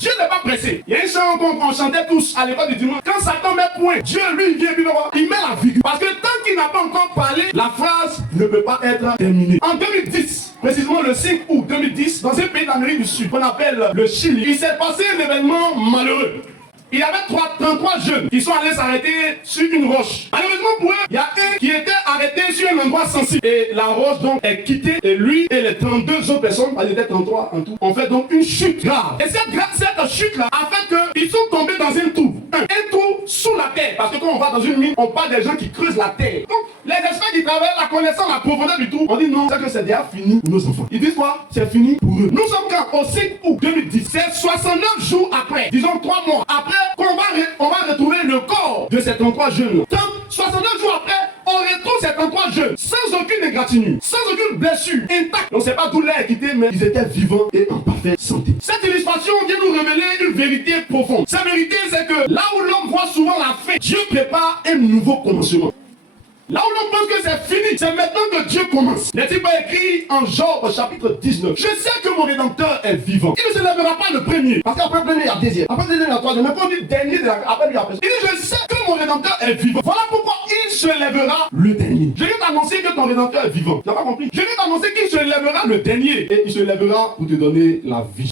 Dieu n'est pas pressé. Il y a une chanson qu'on chantait tous à l'école du dimanche. Quand Satan met point, Dieu lui vient, il met la virgule. Parce que tant qu'il n'a pas encore parlé, la phrase ne peut pas être terminée. En 2010, précisément le 5 août 2010, dans un pays d'Amérique du Sud qu'on appelle le Chili, il s'est passé un événement malheureux. Il y avait 33 jeunes qui sont allés s'arrêter sur une roche. Malheureusement pour eux, il y a un qui était arrêté sur un endroit sensible. Et la roche donc est quittée. Et lui et les 32 autres personnes, ils étaient 33 en tout, ont fait donc une chute grave. Et cette chute-là a fait qu'ils sont tombés dans un trou. Un trou sous la terre. Parce que quand on va dans une mine, on parle des gens qui creusent la terre. Donc les experts qui travaillent la connaissant la profondeur du trou, on dit non, c'est que c'est déjà fini pour nos enfants. Ils disent quoi? C'est fini pour eux. Nous sommes quand? Au 5 août 2010. C'est 69 jours après, disons 3 mois après, on va retrouver le corps de ces 33 jeunes. 69 jours après, on retrouve ces 33 jeunes sans aucune égratignure, sans aucune blessure, intacts. On ne sait pas d'où l'air quitté, mais ils étaient vivants et en parfaite santé. Cette illustration vient nous révéler une vérité profonde. Cette vérité, c'est que là où l'homme voit souvent la fin, Dieu prépare un nouveau commencement. Là où l'on pense que c'est fini, c'est maintenant que Dieu commence. N'est-il pas écrit en Job chapitre 19? Je sais que mon Rédempteur est vivant. Il ne se lèvera pas le premier. Parce qu'après le premier, il y a le deuxième. Après le deuxième, il y a le troisième. Mais pas le dernier, après lui, après. Il dit, je sais que mon Rédempteur est vivant. Voilà pourquoi il se lèvera le dernier. Je viens t'annoncer que ton Rédempteur est vivant. Tu n'as pas compris? Je viens t'annoncer qu'il se lèvera le dernier. Et il se lèvera pour te donner la vie.